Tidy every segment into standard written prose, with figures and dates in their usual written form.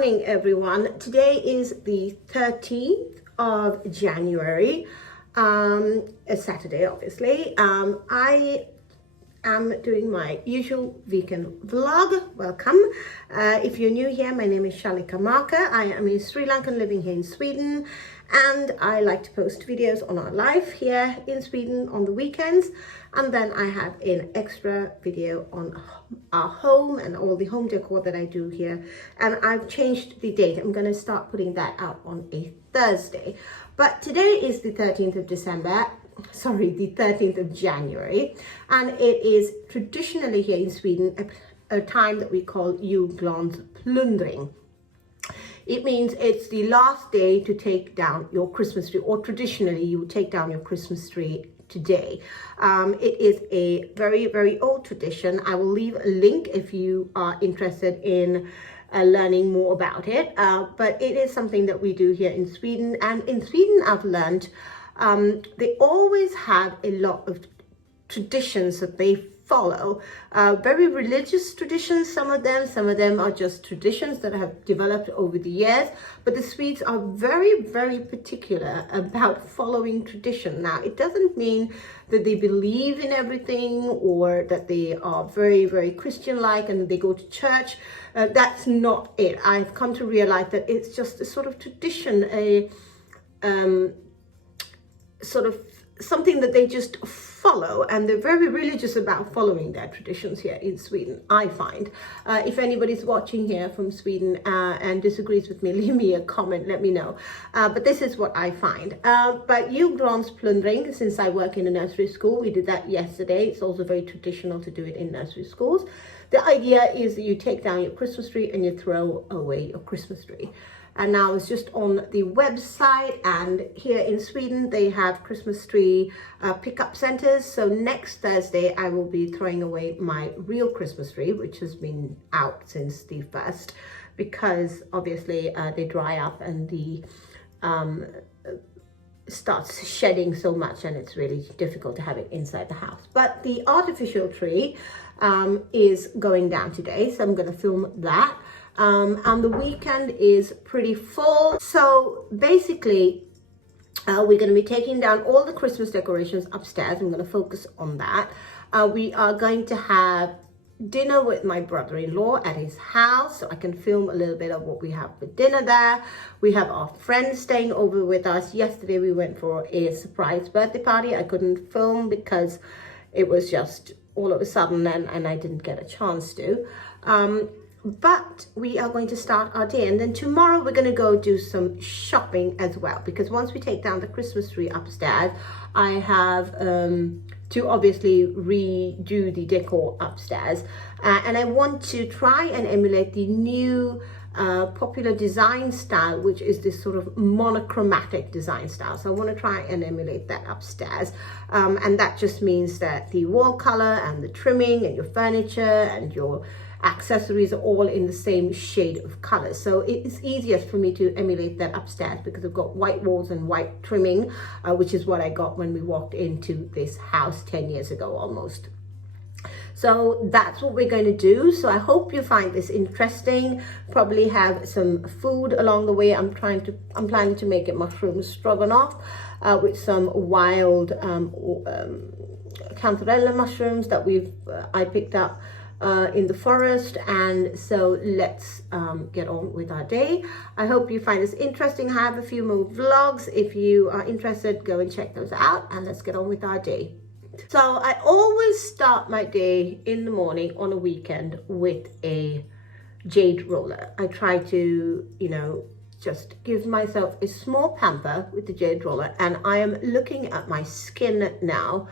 morning, everyone. Today is the 13th of January, a Saturday, obviously. I am doing my usual weekend vlog. Welcome. If you're new here, my name is Shalika. I am a Sri Lankan living here in Sweden, and I like to post videos on our life here in Sweden on the weekends, and then I have an extra video on our home and all the home decor that I do here. And I've changed the date. I'm going to start putting that out on a Thursday, but today is the 13th of December. Sorry, the 13th of January, and it is traditionally here in Sweden a time that we call julgransplundring. It means it's the last day to take down your Christmas tree, or traditionally you would take down your Christmas tree today. It is a very, very old tradition. I will leave a link if you are interested in learning more about it, but it is something that we do here in Sweden. And in Sweden, I've learned they always have a lot of traditions that they follow, very religious traditions. Some of them are just traditions that have developed over the years, but the Swedes are very, very particular about following tradition. Now, it doesn't mean that they believe in everything or that they are very, very Christian-like and they go to church. That's not it. I've come to realize that it's just a sort of tradition, a sort of something that they just follow, and they're very religious about following their traditions here in Sweden, I find. If anybody's watching here from Sweden and disagrees with me, leave me a comment, let me know. But this is what I find. But julgransplundring, since I work in a nursery school, we did that yesterday. It's also very traditional to do it in nursery schools. The idea is that you take down your Christmas tree and you throw away your Christmas tree. And now it's just on the website, and here in Sweden they have Christmas tree pickup centers. So next Thursday I will be throwing away my real Christmas tree, which has been out since the 1st, because obviously they dry up and the starts shedding so much, and it's really difficult to have it inside the house. But the artificial tree is going down today, so I'm going to film that. And the weekend is pretty full. So basically, we're going to be taking down all the Christmas decorations upstairs. I'm going to focus on that. We are going to have dinner with my brother-in-law at his house, so I can film a little bit of what we have for dinner there. We have our friends staying over with us. Yesterday we went for a surprise birthday party. I couldn't film because it was just all of a sudden, and I didn't get a chance to. But we are going to start our day, and then tomorrow we're going to go do some shopping as well, because once we take down the Christmas tree upstairs, I have to obviously redo the decor upstairs, and I want to try and emulate the new popular design style, which is this sort of monochromatic design style. So I want to try and emulate that upstairs, and that just means that the wall color and the trimming and your furniture and your accessories are all in the same shade of color. So it's easiest for me to emulate that upstairs because I've got white walls and white trimming, which is what I got when we walked into this house 10 years ago almost. So that's what we're going to do. So I hope you find this interesting. Probably have some food along the way. I'm planning to make it mushroom stroganoff with some wild cantarella mushrooms that I picked up in the forest. And so let's get on with our day. I hope you find this interesting. I have a few more vlogs. If you are interested, go and check those out, and let's get on with our day. So I always start my day in the morning on a weekend with a jade roller. I try to, just give myself a small pamper with the jade roller, and I am looking at my skin now.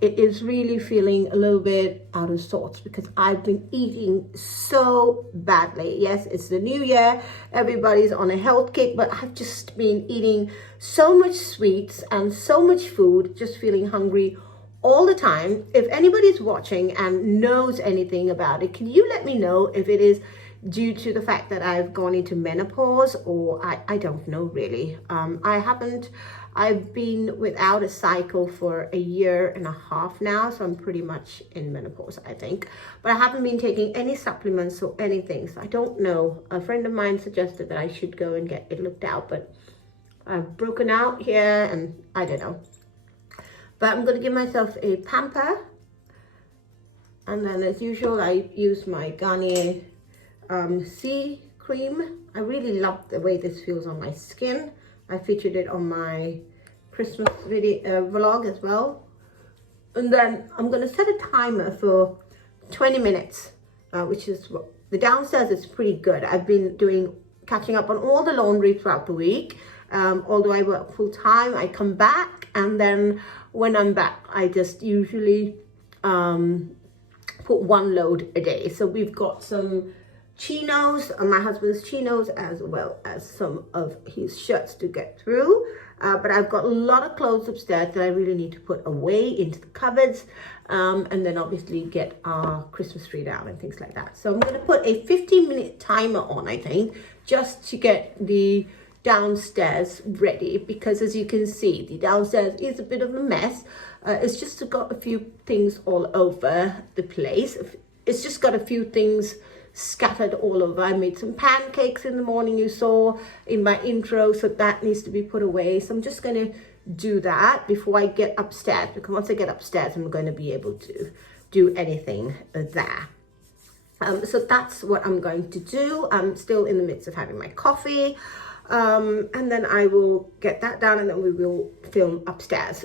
It is really feeling a little bit out of sorts because I've been eating so badly. Yes, it's the new year. Everybody's on a health kick, but I've just been eating so much sweets and so much food, just feeling hungry all the time. If anybody's watching and knows anything about it, can you let me know if it is due to the fact that I've gone into menopause, or I don't know really. I haven't I've been without a cycle for a year and a half now, so I'm pretty much in menopause, I think. But I haven't been taking any supplements or anything, so I don't know. A friend of mine suggested that I should go and get it looked out, but I've broken out here and I don't know. But I'm going to give myself a pamper. And then as usual, I use my Garnier C cream. I really love the way this feels on my skin. I featured it on my Christmas video vlog as well. And then I'm going to set a timer for 20 minutes, which is what the downstairs is pretty good. I've been catching up on all the laundry throughout the week. Although I work full time, I come back, and then when I'm back, I just usually put one load a day. So we've got some chinos, my husband's chinos, as well as some of his shirts to get through. But I've got a lot of clothes upstairs that I really need to put away into the cupboards, and then obviously get our Christmas tree down and things like that. So I'm going to put a 15-minute timer on, I think, just to get the downstairs ready, because as you can see, the downstairs is a bit of a mess. It's just got a few things all over the place. It's just got a few things scattered all over. I made some pancakes in the morning, you saw in my intro, so that needs to be put away. So I'm just going to do that before I get upstairs, because once I get upstairs, I'm going to be able to do anything there. So that's what I'm going to do. I'm still in the midst of having my coffee. And then I will get that done, and then we will film upstairs.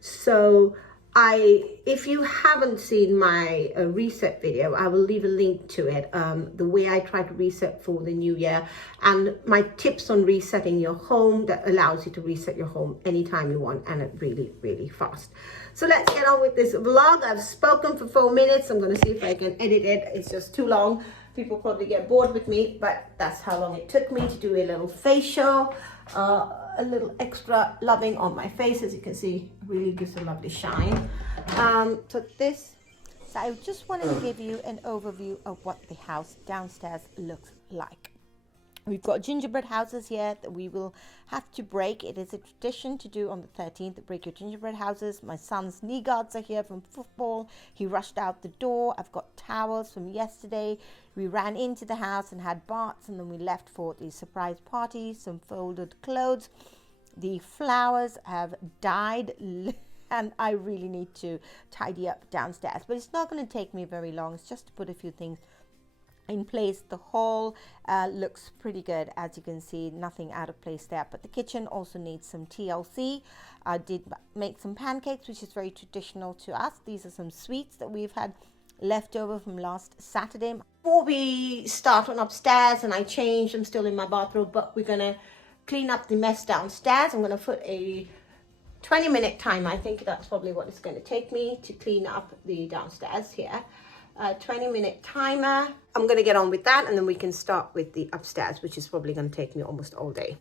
So if you haven't seen my reset video, I will leave a link to it, the way I try to reset for the new year, and my tips on resetting your home that allows you to reset your home anytime you want, and it really, really fast. So let's get on with this vlog. I've spoken for 4 minutes. I'm going to see if I can edit it. It's just too long. People probably get bored with me, but that's how long it took me to do a little facial, a little extra loving on my face. As you can see, really gives a lovely shine. So I just wanted to give you an overview of what the house downstairs looks like. We've got gingerbread houses here that we will have to break. It is a tradition to do on the 13th, to break your gingerbread houses. My son's knee guards are here from football. He rushed out the door. I've got towels from yesterday. We ran into the house and had baths, and then we left for the surprise party, some folded clothes. The flowers have died, and I really need to tidy up downstairs. But it's not going to take me very long. It's just to put a few things in place. The hall looks pretty good, as you can see, nothing out of place there. But the kitchen also needs some TLC. I did make some pancakes, which is very traditional to us. These are some sweets that we've had left over from last Saturday. Before we start on upstairs, and I changed, I'm still in my bathrobe, but we're gonna clean up the mess downstairs. I'm gonna put a 20-minute timer. I think that's probably what it's going to take me to clean up the downstairs here. 20-minute timer. I'm going to get on with that, and then we can start with the upstairs, which is probably going to take me almost all day.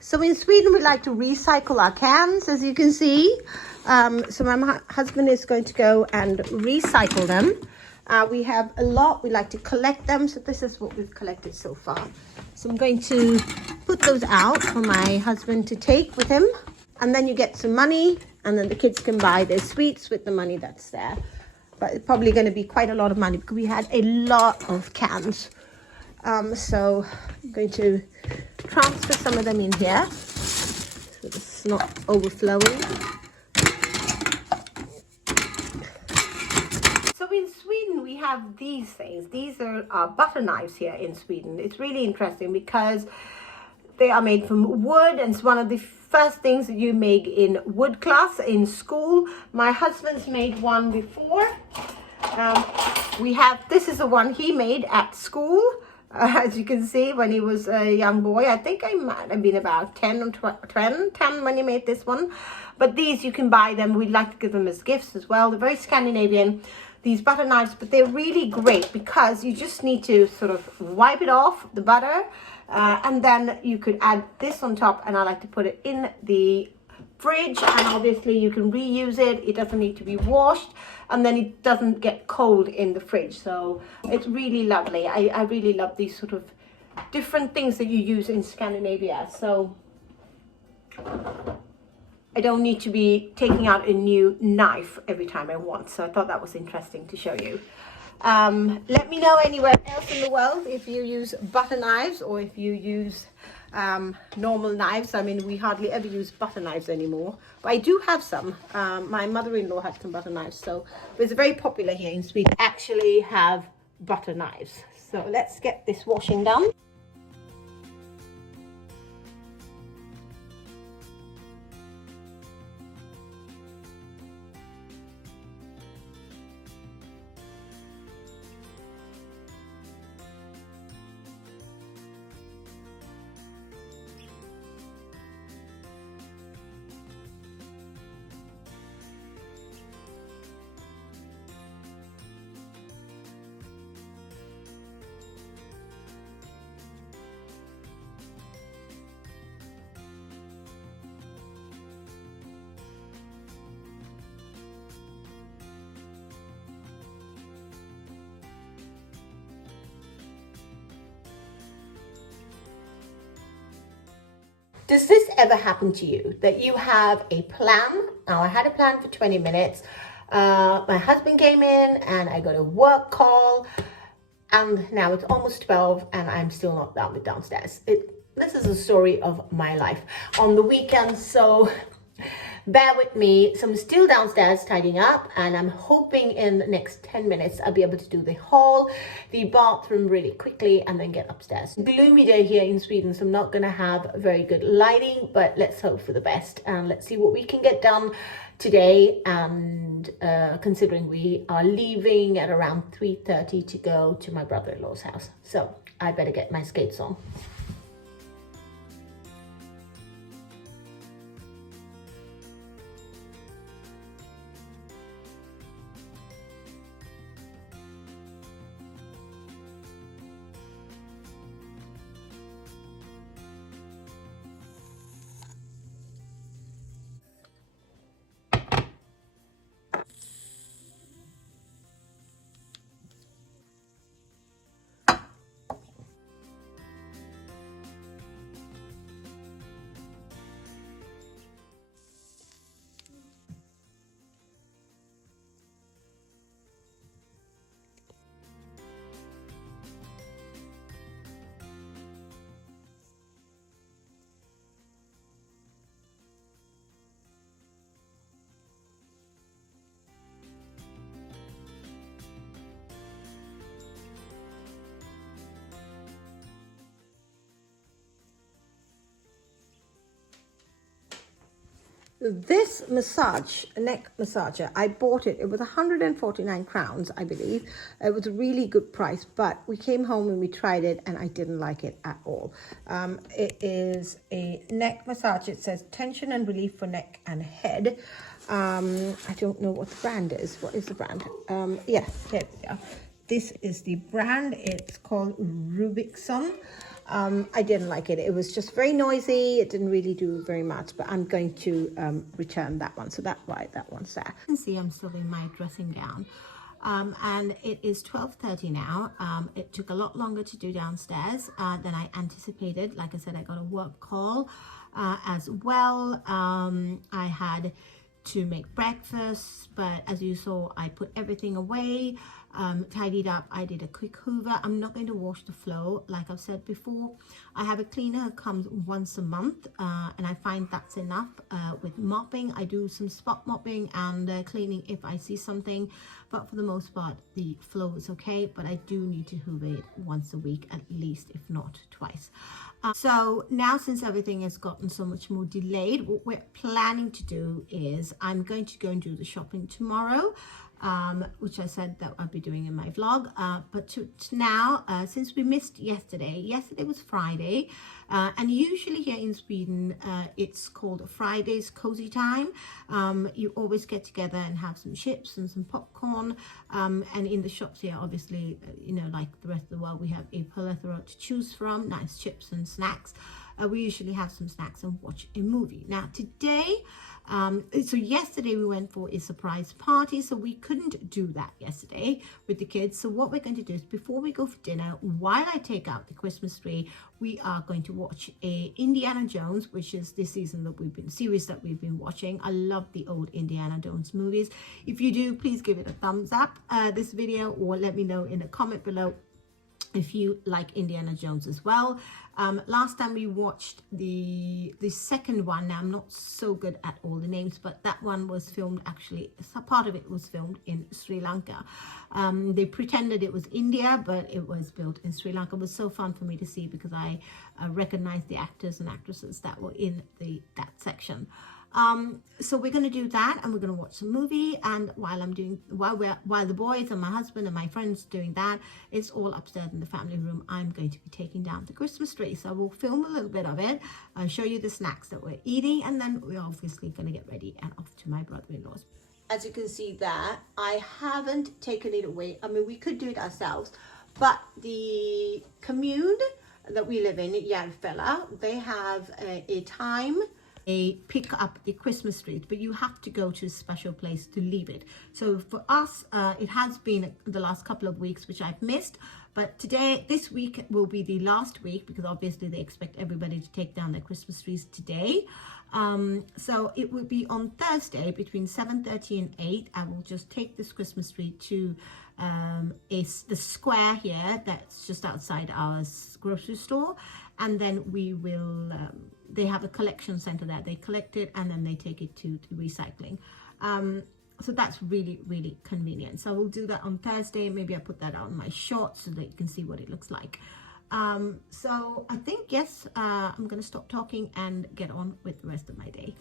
So in Sweden, we like to recycle our cans, as you can see. So my husband is going to go and recycle them. We have a lot. We like to collect them. So this is what we've collected so far. So I'm going to put those out for my husband to take with him. And then you get some money, and then the kids can buy their sweets with the money that's there. But it's probably going to be quite a lot of money, because we had a lot of cans. So I'm going to transfer some of them in here, so it's not overflowing. So in Sweden, we have these things. These are butter knives here in Sweden. It's really interesting because they are made from wood, and it's one of the first things that you make in wood class in school. My husband's made one before. This is the one he made at school. As you can see, when he was a young boy, I think I might have been about 10 or 10 when he made this one. But these, you can buy them. We'd like to give them as gifts as well. They're very Scandinavian. these butter knives, but they're really great because you just need to sort of wipe it off, the butter, and then you could add this on top, and I like to put it in the fridge, and obviously you can reuse it. It doesn't need to be washed, and then it doesn't get cold in the fridge. So it's really lovely. I really love these sort of different things that you use in Scandinavia. So I don't need to be taking out a new knife every time I want. So I thought that was interesting to show you. Let me know anywhere else in the world if you use butter knives or if you use normal knives. I mean, we hardly ever use butter knives anymore, but I do have some. My mother-in-law had some butter knives, so it's very popular here in Sweden. Actually have butter knives. So let's get this washing done. Does this ever happen to you that you have a plan? Now, I had a plan for 20 minutes. My husband came in and I got a work call, and now it's almost 12 and I'm still not downstairs. This is a story of my life on the weekend, so bear with me. So I'm still downstairs tidying up, and I'm hoping in the next 10 minutes I'll be able to do the hall, the bathroom really quickly, and then get upstairs. Gloomy day here in Sweden, so I'm not gonna have very good lighting, but let's hope for the best and let's see what we can get done today. And considering we are leaving at around 3:30 to go to my brother-in-law's house, so I better get my skates on. This neck massager, I bought it. It was 149 crowns, I believe. It was a really good price, but we came home and we tried it and I didn't like it at all. It is a neck massage. It says tension and relief for neck and head. I don't know what the brand is. What is the brand? Yeah, here we go. This is the brand. It's called Rubikson. I didn't like it. It was just very noisy. It didn't really do very much, but I'm going to return that one. So that's why that one's there. You can see I'm still in my dressing gown. And it is 12:30 now. It took a lot longer to do downstairs than I anticipated. Like I said, I got a work call as well. I had to make breakfast, but as you saw, I put everything away, tidied up. I did a quick hoover. I'm not going to wash the floor, like I've said before. I have a cleaner who comes once a month, and I find that's enough. With mopping, I do some spot mopping and cleaning if I see something, but for the most part, the floor is okay. But I do need to hoover it once a week at least, if not twice. So now, since everything has gotten so much more delayed, what we're planning to do is I'm going to go and do the shopping tomorrow. which I said that I'll be doing in my vlog. But to now, since we missed yesterday was Friday, and usually here in Sweden, it's called Friday's Cozy Time. You always get together and have some chips and some popcorn. And in the shops here, obviously, you know, like the rest of the world, we have a plethora to choose from, nice chips and snacks. We usually have some snacks and watch a movie. Now today, so yesterday we went for a surprise party, so we couldn't do that yesterday with the kids. So what we're going to do is, before we go for dinner, while I take out the Christmas tree, we are going to watch a Indiana Jones, which is this season that series that we've been watching. I love the old Indiana Jones movies. If you do, please give it a thumbs up, this video, or let me know in a comment below if you like Indiana Jones as well. Last time we watched the second one. Now I'm not so good at all the names, but that one was filmed, actually part of it was filmed in Sri Lanka. They pretended it was India, but it was built in Sri Lanka. It was so fun for me to see because I recognized the actors and actresses that were in that section. So we're going to do that, and we're going to watch some movie. And while the boys and my husband and my friends doing that, it's all upstairs in the family room. I'm going to be taking down the Christmas tree, so we'll film a little bit of it and show you the snacks that we're eating, and then we're obviously going to get ready and off to my brother-in-law's. As you can see there, I haven't taken it away. I mean, we could do it ourselves, but the commune that we live in, Järfälla, they have a time. They pick up the Christmas trees, but you have to go to a special place to leave it. So for us, it has been the last couple of weeks, which I've missed. But this week will be the last week, because obviously they expect everybody to take down their Christmas trees today. So it will be on Thursday between 7:30 and 8. I will just take this Christmas tree to the square here that's just outside our grocery store, and then we will they have a collection center there. They collect it and then they take it to recycling. So that's really, really convenient. So we'll do that on Thursday. Maybe I'll put that on my shorts so that you can see what it looks like. So I think, yes, I'm going to stop talking and get on with the rest of my day.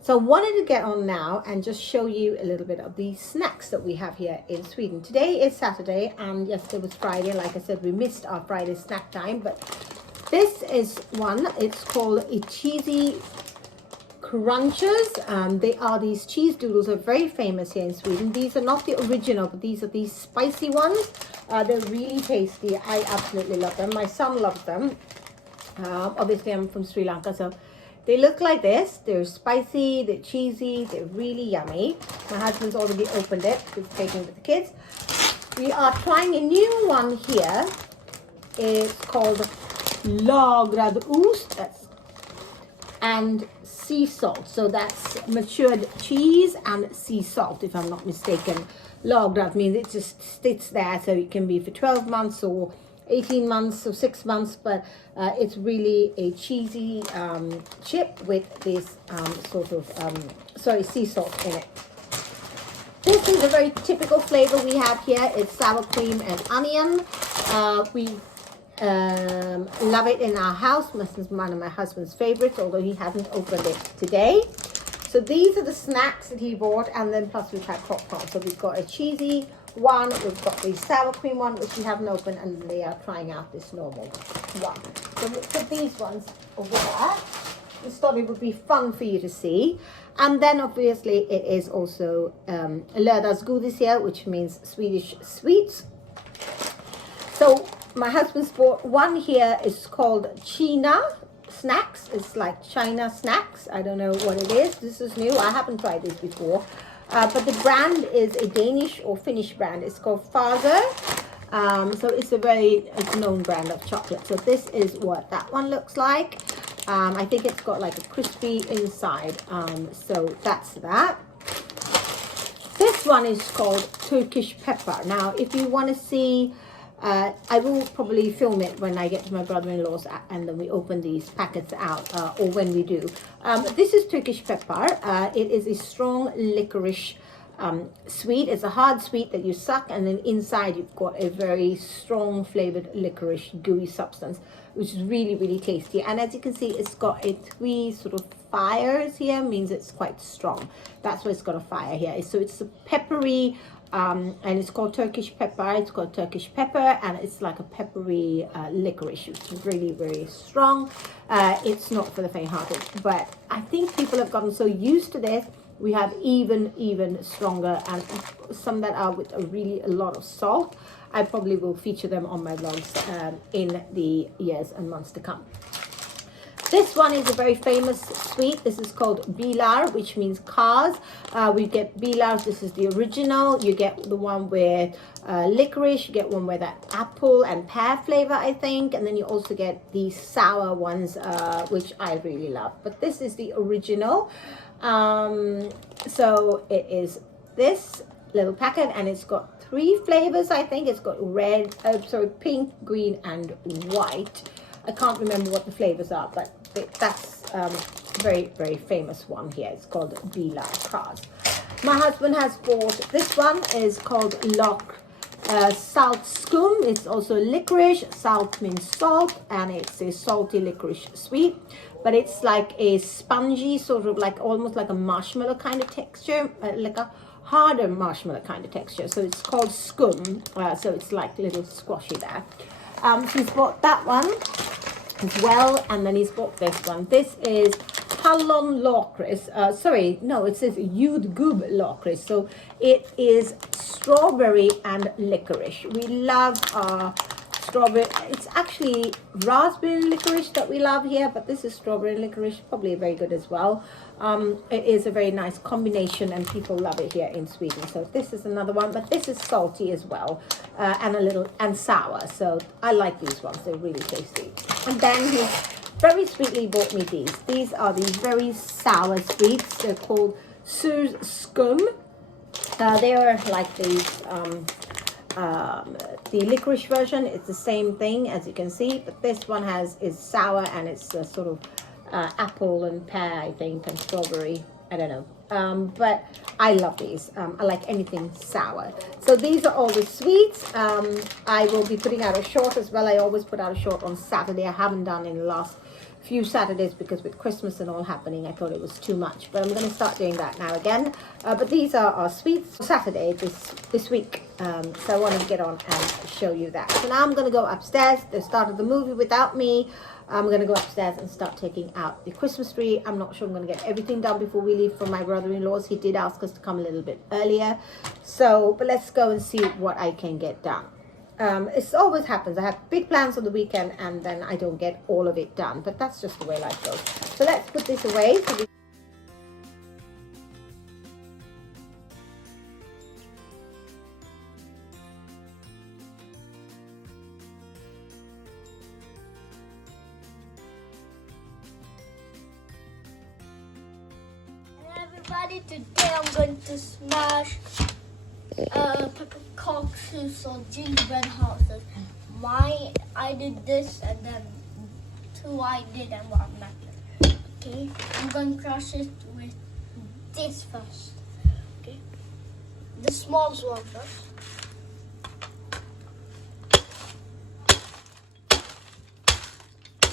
So I wanted to get on now and just show you a little bit of the snacks that we have here in Sweden. Today is Saturday and yesterday was Friday. Like I said, we missed our Friday snack time, but this is one. It's called a cheesy crunchers. They are these cheese doodles. They're very famous here in Sweden. These are not the original, but these are these spicy ones. They're really tasty. I absolutely love them. My son loves them. Obviously, I'm from Sri Lanka, so they look like this. They're spicy, they're cheesy, they're really yummy. My husband's already opened it. He's taking it with the kids. We are trying a new one here. It's called lagradost. And sea salt. So that's matured cheese and sea salt, if I'm not mistaken. Lagrad means it just sits there, so it can be for 12 months or 18 months or 6 months, but it's really a cheesy chip with this sea salt in it. This is a very typical flavor we have here. It's sour cream and onion. We love it in our house. This is one of my husband's favorites, although he hasn't opened it today. So these are the snacks that he bought, and then plus we've had popcorn. So we've got a cheesy one, we've got the sour cream one, which we haven't opened, and they are trying out this normal one. So we'll put these ones over there. Just thought it would be fun for you to see. And then obviously it is also lördagsgodis here, which means Swedish sweets. So my husband's bought one here. It's called China snacks. It's like China snacks. I don't know what it is. This is new. I haven't tried this before. But the brand is a Danish or Finnish brand. It's called Fazer. So it's a very known brand of chocolate. So this is what that one looks like. I think it's got like a crispy inside. So that's that. This one is called Turkish pepper. Now, if you want to see, I will probably film it when I get to my brother-in-law's and then we open these packets out, or when we do. This is Turkish pepper. It is a strong licorice sweet. It's a hard sweet that you suck, and then inside you've got a very strong flavored licorice gooey substance, which is really, really tasty. And as you can see, it's got a 3 sort of fires here, means it's quite strong. That's why it's got a fire here. So it's a peppery, and it's called Turkish pepper. It's called Turkish pepper, and it's like a peppery licorice. It's really, very strong. It's not for the faint-hearted, but I think people have gotten so used to this. We have even stronger, and some that are with a lot of salt. I probably will feature them on my vlogs in the years and months to come. This one is a very famous sweet. This is called bilar, which means cars. We get bilars. This is the original. You get the one with licorice. You get one with that apple and pear flavor, I think. And then you also get the sour ones, which I really love. But this is the original. So it is this little packet, and it's got 3 flavors, I think. It's got pink, green, and white. I can't remember what the flavors are, but that's very, very famous one here. It's called Bilar Cars. My husband has bought this one. Is called Salt Skum. It's also licorice. Salt means salt, and it's a salty licorice sweet. But it's like a spongy, sort of like almost like a marshmallow kind of texture, like a harder marshmallow kind of texture. So it's called Skum. So it's like a little squashy there. He's bought that one as well, and then he's bought this one. This is Hallon Lakris. Sorry, no, it says Jordgubb Lakris. So it is strawberry and licorice. We love strawberry. It's actually raspberry licorice that we love here, but this is strawberry licorice, probably very good as well. It is a very nice combination, and people love it here in Sweden. So this is another one, but this is salty as well, and sour. So I like these ones. They're really tasty. And then he very sweetly bought me these. These are these very sour sweets. They're called Sur Skum. They are like these. The licorice version, it's the same thing as you can see, but this one is sour, and it's a sort of apple and pear, I think, and strawberry. I don't know, but I love these. I like anything sour. So these are all the sweets. I will be putting out a short as well. I always put out a short on Saturday. I haven't done in the last few Saturdays because with Christmas and all happening, I thought it was too much, but I'm going to start doing that now again. But these are our sweets for Saturday this week, so I want to get on and show you that. So now I'm going to go upstairs. They started the movie without me. I'm going to go upstairs and start taking out the Christmas tree. I'm not sure I'm going to get everything done before we leave for my brother-in-law's. He did ask us to come a little bit earlier, so but let's go and see what I can get done. It always happens. I have big plans on the weekend and then I don't get all of it done, but that's just the way life goes. So let's put this away. Everybody, today I'm going to smash peppercorns or gingerbread houses. I did this and then 2 I did and 1 method. Okay, I'm going to crush it with this first. Okay, the smallest one first.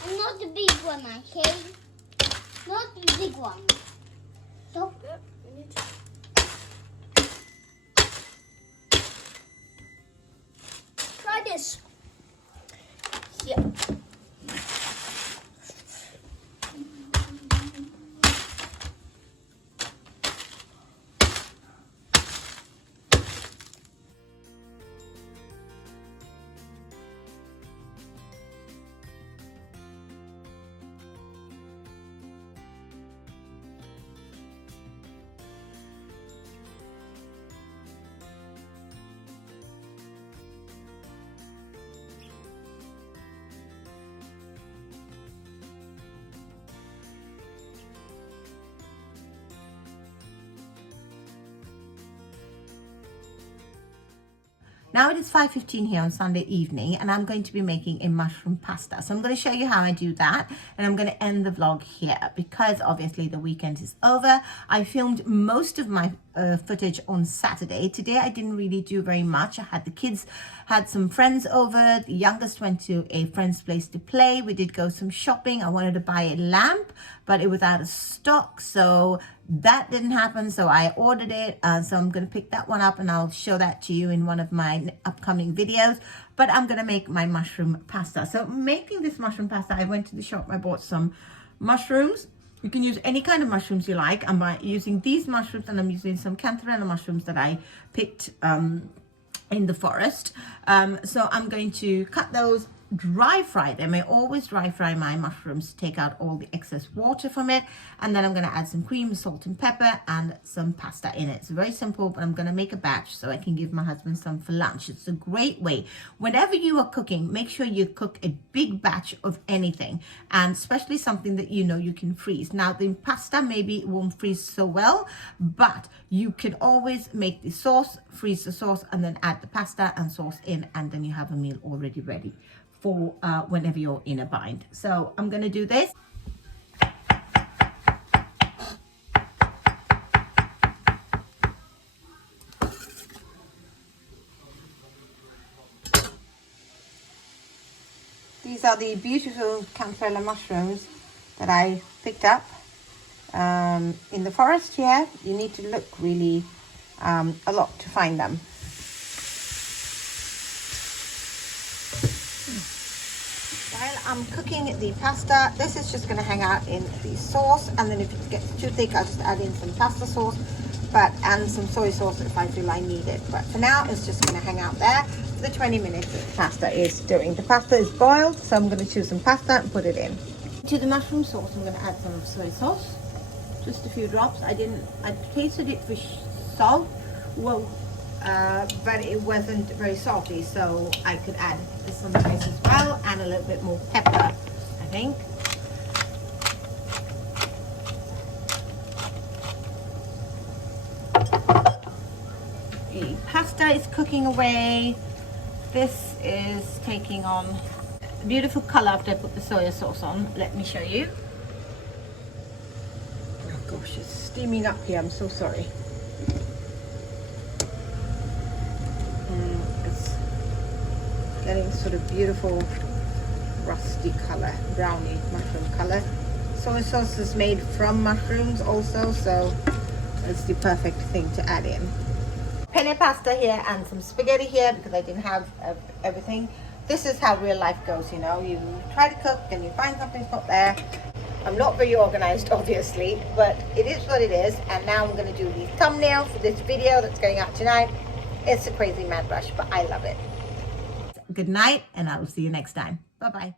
And not the big one, okay? Not the big one. So, yeah, we need to... Try this. Yeah. Now it is 5:15 here on Sunday evening and I'm going to be making a mushroom pasta. So I'm going to show you how I do that and I'm going to end the vlog here because obviously the weekend is over. I filmed most of my footage on Saturday. Today I didn't really do very much. I had the kids, had some friends over. The youngest went to a friend's place to play. We did go some shopping. I wanted to buy a lamp, but it was out of stock, so that didn't happen. So I ordered it. So I'm going to pick that one up and I'll show that to you in one of my upcoming videos. But I'm going to make my mushroom pasta. So making this mushroom pasta, I went to the shop. I bought some mushrooms. You can use any kind of mushrooms you like. I'm using these mushrooms and I'm using some cantarella mushrooms that I picked in the forest. So I'm going to cut those, dry fry them. I always dry fry my mushrooms to take out all the excess water from it, and then I'm going to add some cream, salt and pepper and some pasta in it. It's very simple, but I'm going to make a batch so I can give my husband some for lunch. It's a great way. Whenever you are cooking, make sure you cook a big batch of anything, and especially something that you know you can freeze. Now the pasta maybe won't freeze so well, but you can always make the sauce, freeze the sauce, and then add the pasta and sauce in, and then you have a meal already ready for whenever you're in a bind. So I'm going to do this. These are the beautiful cantarella mushrooms that I picked up in the forest here. You need to look really a lot to find them. While I'm cooking the pasta, this is just going to hang out in the sauce, and then if it gets too thick, I'll just add in some pasta sauce and some soy sauce if I feel I need it. But for now, it's just going to hang out there for the 20 minutes that the pasta is doing. The pasta is boiled, so I'm going to choose some pasta and put it in. To the mushroom sauce, I'm going to add some soy sauce, just a few drops. I tasted it for salt, but it wasn't very salty, so I could add some spice as well and a little bit more pepper, I think. The pasta is cooking away. This is taking on a beautiful color after I put the soy sauce on. Let me show you. Oh gosh, it's steaming up here. I'm so sorry. It's getting sort of beautiful rusty color, browny mushroom color. Soy sauce is made from mushrooms also, so it's the perfect thing to add in. Penne pasta here and some spaghetti here because I didn't have everything. This is how real life goes, you know. You try to cook and you find something's not there. I'm not very organized, obviously, but it is what it is. And now I'm going to do the thumbnail for this video that's going out tonight. It's a crazy mad rush, but I love it. good night, and I will see you next time. Bye-bye.